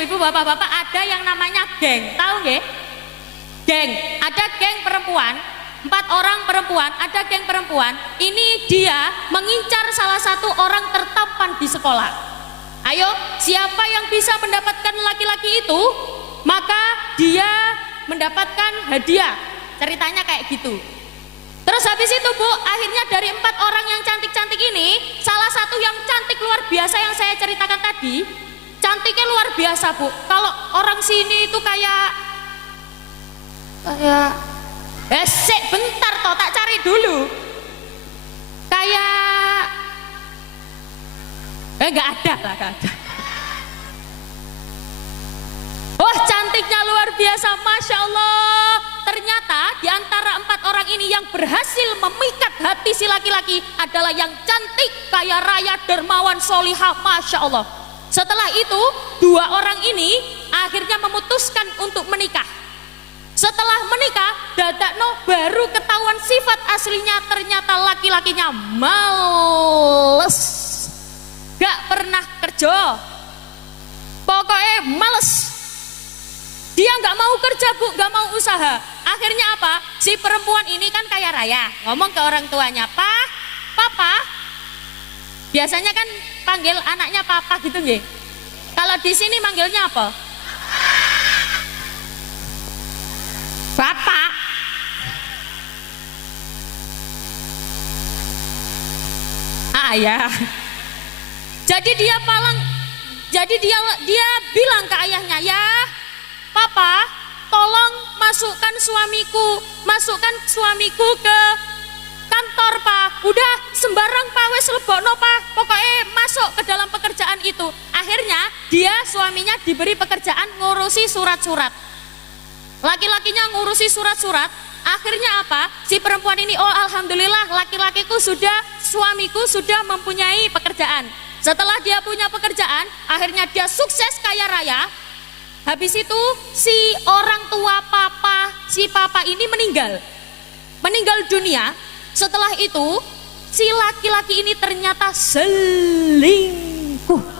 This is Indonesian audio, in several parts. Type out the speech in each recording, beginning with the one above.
ibu-ibu, bapak-bapak, ada yang namanya geng, tahu nggih? Geng, ada geng perempuan, 4 orang perempuan, ada geng perempuan. Ini dia mengincar salah satu orang tertampan di sekolah. Ayo, siapa yang bisa mendapatkan laki-laki itu, maka dia mendapatkan hadiah. Ceritanya kayak gitu. Terus habis itu Bu, akhirnya dari 4 orang yang cantik-cantik ini, salah satu yang cantik luar biasa yang saya ceritakan tadi, cantiknya luar biasa Bu. Kalau orang sini itu kayak sik bentar toh, tak cari dulu. Kayak enggak ada lah, enggak ada. Oh, cantiknya luar biasa, Masya Allah. Ternyata di antara 4 orang ini yang berhasil memikat hati si laki-laki adalah yang cantik, kaya raya, dermawan, solihah, Masya Allah. Setelah itu 2 orang ini akhirnya memutuskan untuk menikah. Setelah menikah, dadakno baru ketahuan sifat aslinya, ternyata laki-lakinya males, gak pernah kerja, pokoknya males. Dia gak mau kerja Bu, gak mau usaha. Akhirnya apa? Si perempuan ini kan kaya raya, ngomong ke orang tuanya, "Pak, Papa." Biasanya kan panggil anaknya Papa gitu nggih. Kalau di sini manggilnya apa? Bapak. Ayah. Jadi dia bilang ke ayahnya, "Ya, Papa, tolong masukkan suamiku ke kantor, Pak. Udah sembarang Pak wes lebokno, Pak. Pokoknya masuk ke dalam pekerjaan itu." Akhirnya suaminya diberi pekerjaan ngurusi surat-surat. Laki-lakinya ngurusi surat-surat. Akhirnya apa? Si perempuan ini, oh alhamdulillah, suamiku sudah mempunyai pekerjaan. Setelah dia punya pekerjaan, akhirnya dia sukses kaya raya. Habis itu si orang tua si papa ini meninggal dunia. Setelah itu si laki-laki ini ternyata selingkuh.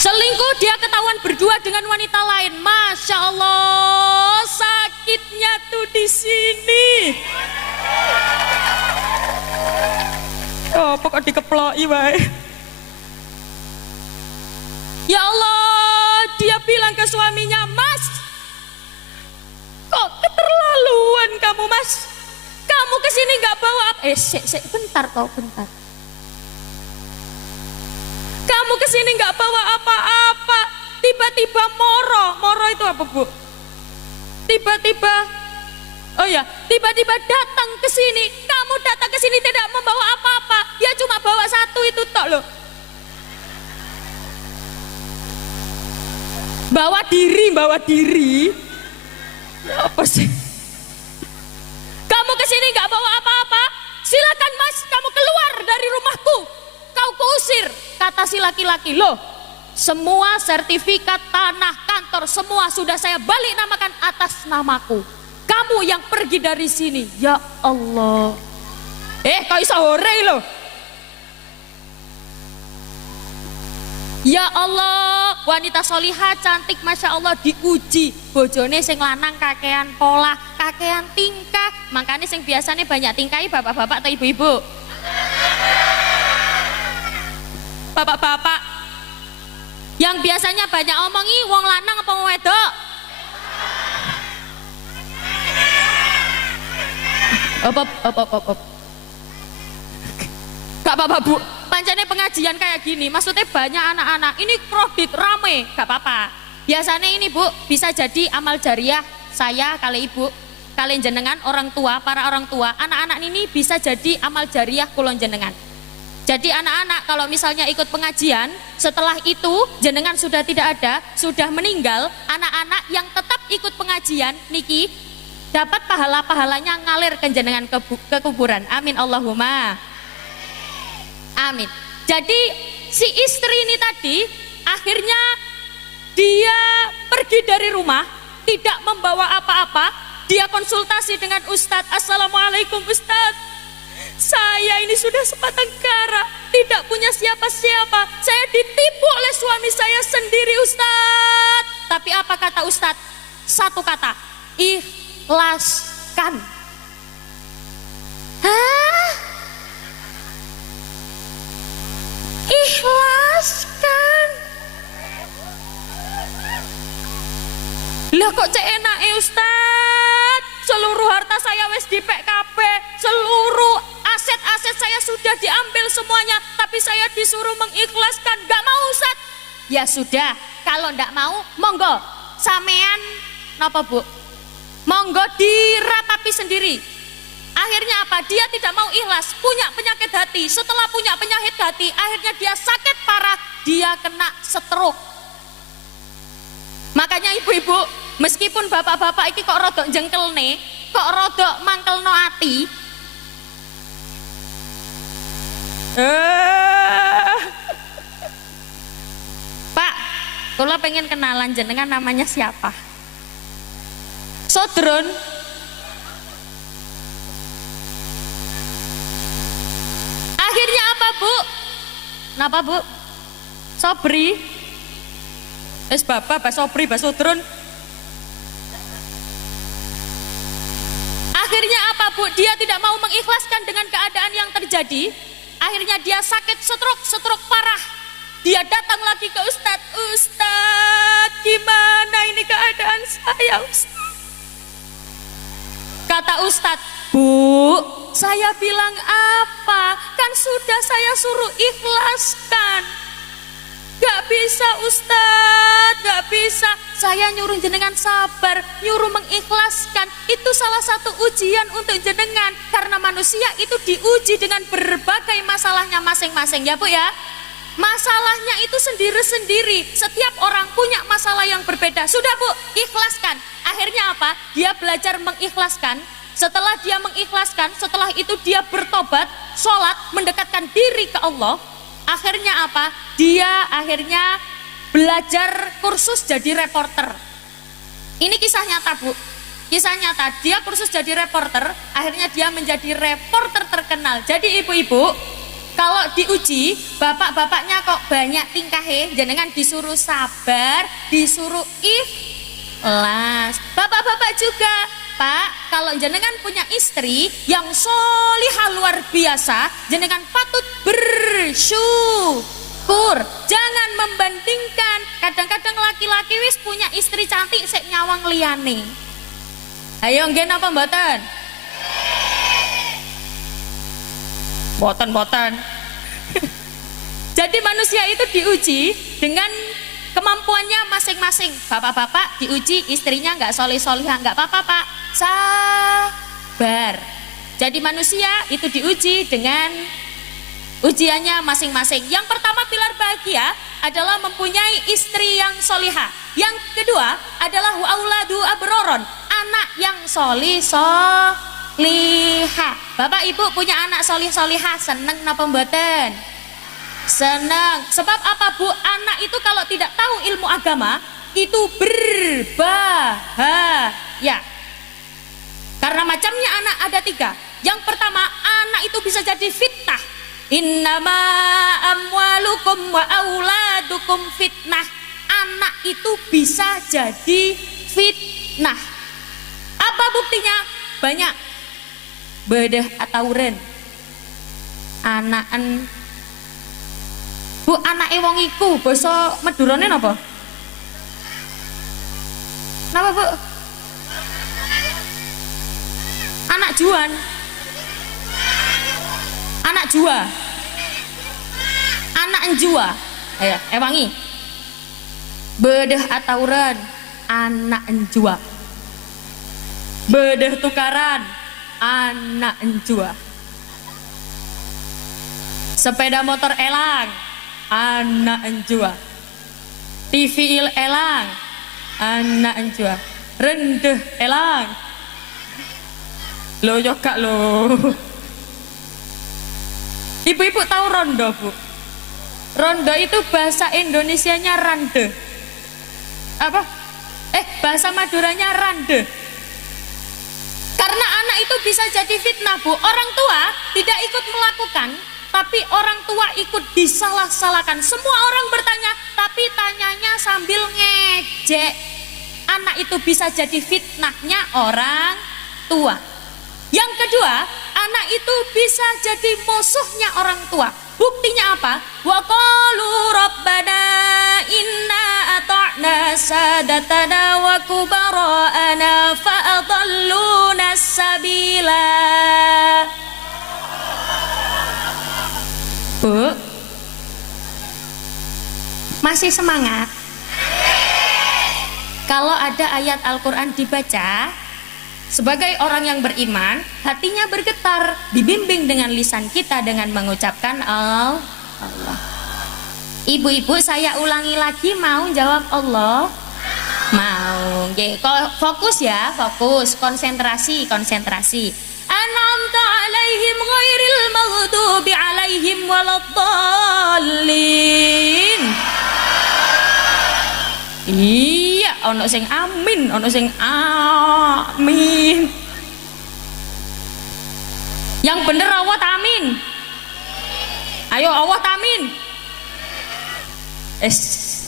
Selingkuh, dia ketahuan berdua dengan wanita lain. Masya Allah, sakitnya tuh di sini. Oh, pokok dikeploi wae. Ya Allah, dia bilang ke suaminya, "Mas, kok keterlaluan kamu, Mas? Kamu kesini nggak bawa apa?" Bentar. Kamu kesini nggak bawa apa-apa. Tiba-tiba moro itu apa Bu? Tiba-tiba datang ke sini. Kamu datang ke sini tidak membawa apa-apa. Ya cuma bawa satu itu tok loh. Bawa diri. Apa sih? Kamu kesini nggak bawa apa-apa? Silakan Mas, kamu keluar dari rumahku. Kau kuusir, kata si laki-laki. Loh, semua sertifikat tanah, kantor, semua sudah saya balik namakan atas namaku. Kamu yang pergi dari sini. Ya Allah. Kau iso hore loh. Ya Allah, wanita solihah cantik, Masya Allah, diuji. Bojone sing lanang kakean pola, kakean tingkah. Makanya sing biasanya banyak tingkahi bapak-bapak atau ibu-ibu. Bapak-bapak yang biasanya banyak omongi wong lanang apa wong wedok? Op. Gak apa-apa Bu, pancene pengajian kayak gini, maksudnya banyak anak-anak, ini kredit rame, gak apa-apa. Biasanya ini Bu, bisa jadi amal jariah saya, kali ibu, kalian jenengan, orang tua, para orang tua, anak-anak ini bisa jadi amal jariah kulon jenengan. Jadi anak-anak kalau misalnya ikut pengajian, setelah itu jenengan sudah tidak ada, sudah meninggal, anak-anak yang tetap ikut pengajian niki dapat pahala-pahalanya ngalir ke jenengan ke kuburan. Amin Allahumma. Amin. Jadi si istri ini tadi akhirnya dia pergi dari rumah, tidak membawa apa-apa. Dia konsultasi dengan Ustadz. Assalamualaikum Ustadz, saya ini sudah sebatang kara, tidak punya siapa-siapa. Saya ditipu oleh suami saya sendiri, Ustadz. Tapi apa kata Ustadz? Satu kata, ikhlaskan. Hah? Ikhlaskan. Lah kok cek enak Ustadz? Seluruh harta saya wis dipek kabeh, seluruh aset-aset saya sudah diambil semuanya, tapi saya disuruh mengikhlaskan. Gak mau Ustadz. Ya sudah, kalau ndak mau, monggo sampean napa Bu? Monggo diratapi sendiri. Akhirnya apa? Dia tidak mau ikhlas, punya penyakit hati. Setelah punya penyakit hati, akhirnya dia sakit parah, dia kena stroke. Makanya ibu-ibu, meskipun bapak-bapak iki kok rodok jengkel nih, kok rodok mangkel no ati. Pak, kalau pengen kenalan jenengan namanya siapa? Sodron. Akhirnya apa Bu? Kenapa Bu? Sobri. Bapak, Sobri, Sodron. Akhirnya apa Bu? Dia tidak mau mengikhlaskan dengan keadaan yang terjadi. Akhirnya dia sakit stroke parah. Dia datang lagi ke Ustadz. Ustadz, gimana ini keadaan saya Ustadz? Kata Ustadz, Bu, saya bilang apa? Kan sudah saya suruh ikhlaskan. Gak bisa Ustadz, gak bisa. Saya nyuruh jenengan sabar, nyuruh mengikhlaskan. Itu salah satu ujian untuk jenengan. Karena manusia itu diuji dengan berbagai masalahnya masing-masing ya Bu ya. Masalahnya itu sendiri-sendiri. Setiap orang punya masalah yang berbeda. Sudah Bu, ikhlaskan. Akhirnya apa? Dia belajar mengikhlaskan. Setelah dia mengikhlaskan, setelah itu dia bertobat, sholat, mendekatkan diri ke Allah. Akhirnya apa? Dia akhirnya belajar kursus jadi reporter. Ini kisah nyata Bu. Kisah nyata, dia kursus jadi reporter, akhirnya dia menjadi reporter terkenal. Jadi ibu-ibu, kalau diuji, bapak-bapaknya kok banyak tingkahnya, jenengan disuruh sabar, disuruh ikhlas. Bapak-bapak juga, Pak, kalau jenengan punya istri yang solihah luar biasa, jenengan patut bersyukur. Jangan membandingkan. Kadang-kadang laki-laki wis punya istri cantik sek nyawang liyane. Ayo nggih napa mboten? Boten. Jadi manusia itu diuji dengan kemampuannya masing-masing. Bapak-bapak diuji istrinya nggak solih-solihah, nggak apa-apa Pak, sabar. Jadi manusia itu diuji dengan ujiannya masing-masing. Yang pertama pilar bahagia adalah mempunyai istri yang solihah. Yang kedua adalah auladu abroron, anak yang solihah. Bapak ibu punya anak solihah, seneng napa mboten? Seneng. Sebab apa Bu? Anak itu kalau tidak tahu ilmu agama itu berbahaya. Karena macamnya anak ada 3. Yang pertama, anak itu bisa jadi fitnah. Innama amwalukum wa auladukum fitnah. Anak itu bisa jadi fitnah. Apa buktinya? Banyak. Bedah atauren. Anakan. Bu, anake wong iku basa Madurane napa? Napa Bu? Anak juan. Anak jua. Anak njua. Ayo, ewangi. Bedah atauran, anak njua. Bedah tukaran, anak njua. Sepeda motor elang, anak njua. TV elang, anak njua. Rendeh elang. Lo yo kak lo. Ibu-ibu tahu rondo Bu? Rondo itu bahasa Indonesianya rande. Apa? Bahasa Maduranya rande. Karena anak itu bisa jadi fitnah Bu. Orang tua tidak ikut melakukan, tapi orang tua ikut disalah-salahkan. Semua orang bertanya, tapi tanyanya sambil ngejek. Anak itu bisa jadi fitnahnya orang tua. Yang kedua, anak itu bisa jadi musuhnya orang tua. Buktinya apa? Wa qalu rabbana inna ata'na sadatana wa kubara'ana fa'adalluna sabila. Bu, masih semangat? Kalau ada ayat Al-Quran dibaca, sebagai orang yang beriman, hatinya bergetar, dibimbing dengan lisan kita dengan mengucapkan Allah. Ibu-ibu, saya ulangi lagi, mau jawab Allah? Mau. Oke, fokus ya, fokus, konsentrasi. An'amta alaihim ghairil maghdubi alaihim waladdallin. Iya, ono sing amin, ono sing amin. Yang bener Allah amin. Ayo Allah amin.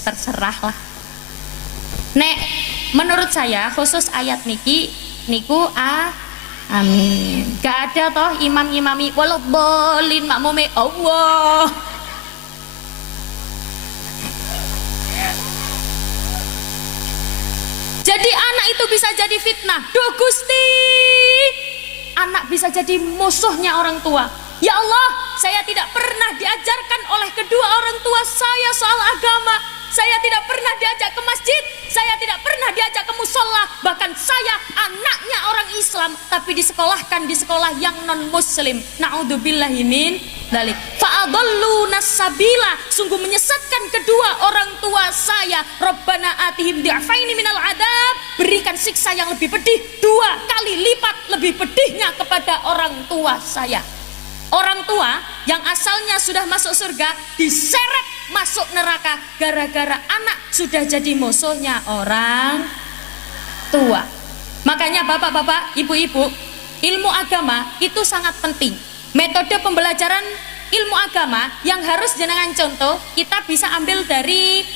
Terserah lah. Nek, menurut saya khusus ayat niku amin. Gak ada toh imam-imami waladdallin makmume Allah. Jadi anak itu bisa jadi fitnah. Duh Gusti, anak bisa jadi musuhnya orang tua. Ya Allah, saya tidak pernah diajarkan oleh kedua orang tua saya soal agama. Saya tidak pernah diajak ke masjid, saya tidak pernah diajak ke musola. Bahkan saya anaknya orang Islam, tapi disekolahkan di sekolah yang non muslim. Na'udzubillahi min dzalik. Fa'adalluna sabila, sungguh menyesatkan kedua orang tua saya. Rabbana atihim di'afaini minal adab, berikan siksa yang lebih pedih 2 kali lipat lebih pedihnya kepada orang tua saya. Orang tua yang asalnya sudah masuk surga diseret masuk neraka gara-gara anak sudah jadi musuhnya orang tua. Makanya bapak-bapak, ibu-ibu, ilmu agama itu sangat penting. Metode pembelajaran ilmu agama yang harus jenengan contoh, kita bisa ambil dari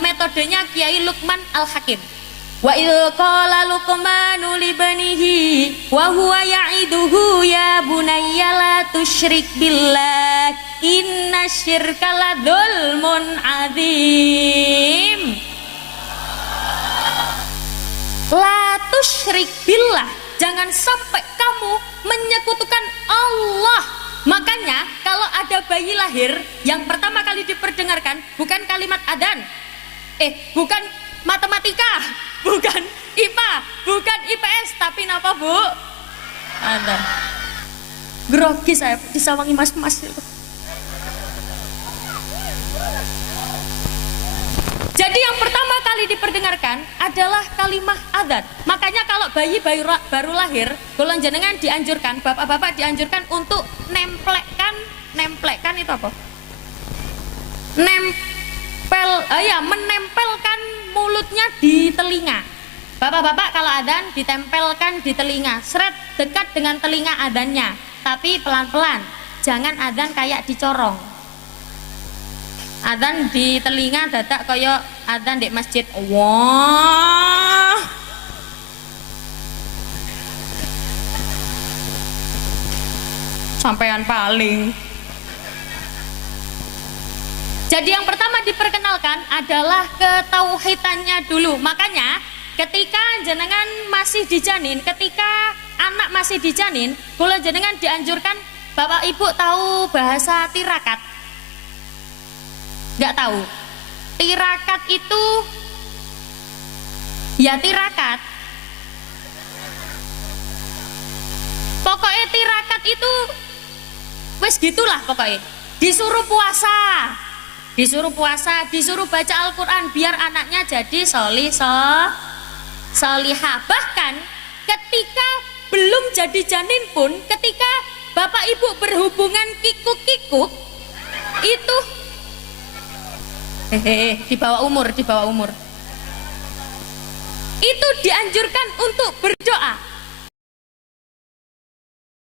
metodenya Kiai Luqman Al-Hakim. Wa il qala Luqmanu li banihi wa huwa ya'iduhu ya bunayya la tusyrik billah inna syirka la dzulmun adzim. La tusyrik billah, jangan sampai kamu menyekutukan Allah. Makanya kalau ada bayi lahir, yang pertama kali diperdengarkan bukan kalimat adzan, bukan matematika, bukan IPA, bukan IPS, tapi napa Bu? Adzan. Grogi saya disawangi mas-mas itu. Jadi yang pertama kali diperdengarkan adalah kalimat adzan. Makanya kalau bayi baru lahir, golongan jenengan dianjurkan, bapak-bapak dianjurkan untuk nempelkan itu apa? Menempelkan mulutnya di telinga. Bapak-bapak kalau adzan ditempelkan di telinga, seret dekat dengan telinga adzannya, tapi pelan-pelan. Jangan adzan kayak dicorong. Adzan di telinga dadak kaya adzan di masjid. Wah. Sampean paling. Jadi yang pertama diperkenalkan adalah ketauhidannya dulu. Makanya ketika jenengan masih dijanin, ketika anak masih dijanin, kalau jenengan dianjurkan, Bapak Ibu tahu bahasa tirakat? Nggak tahu. Tirakat itu ya tirakat. Pokoknya tirakat itu wes gitulah pokoknya. Disuruh puasa, disuruh baca Al-Quran biar anaknya jadi solihah. Bahkan ketika belum jadi janin pun, ketika Bapak Ibu berhubungan kikuk-kikuk itu di bawah umur itu dianjurkan untuk berdoa.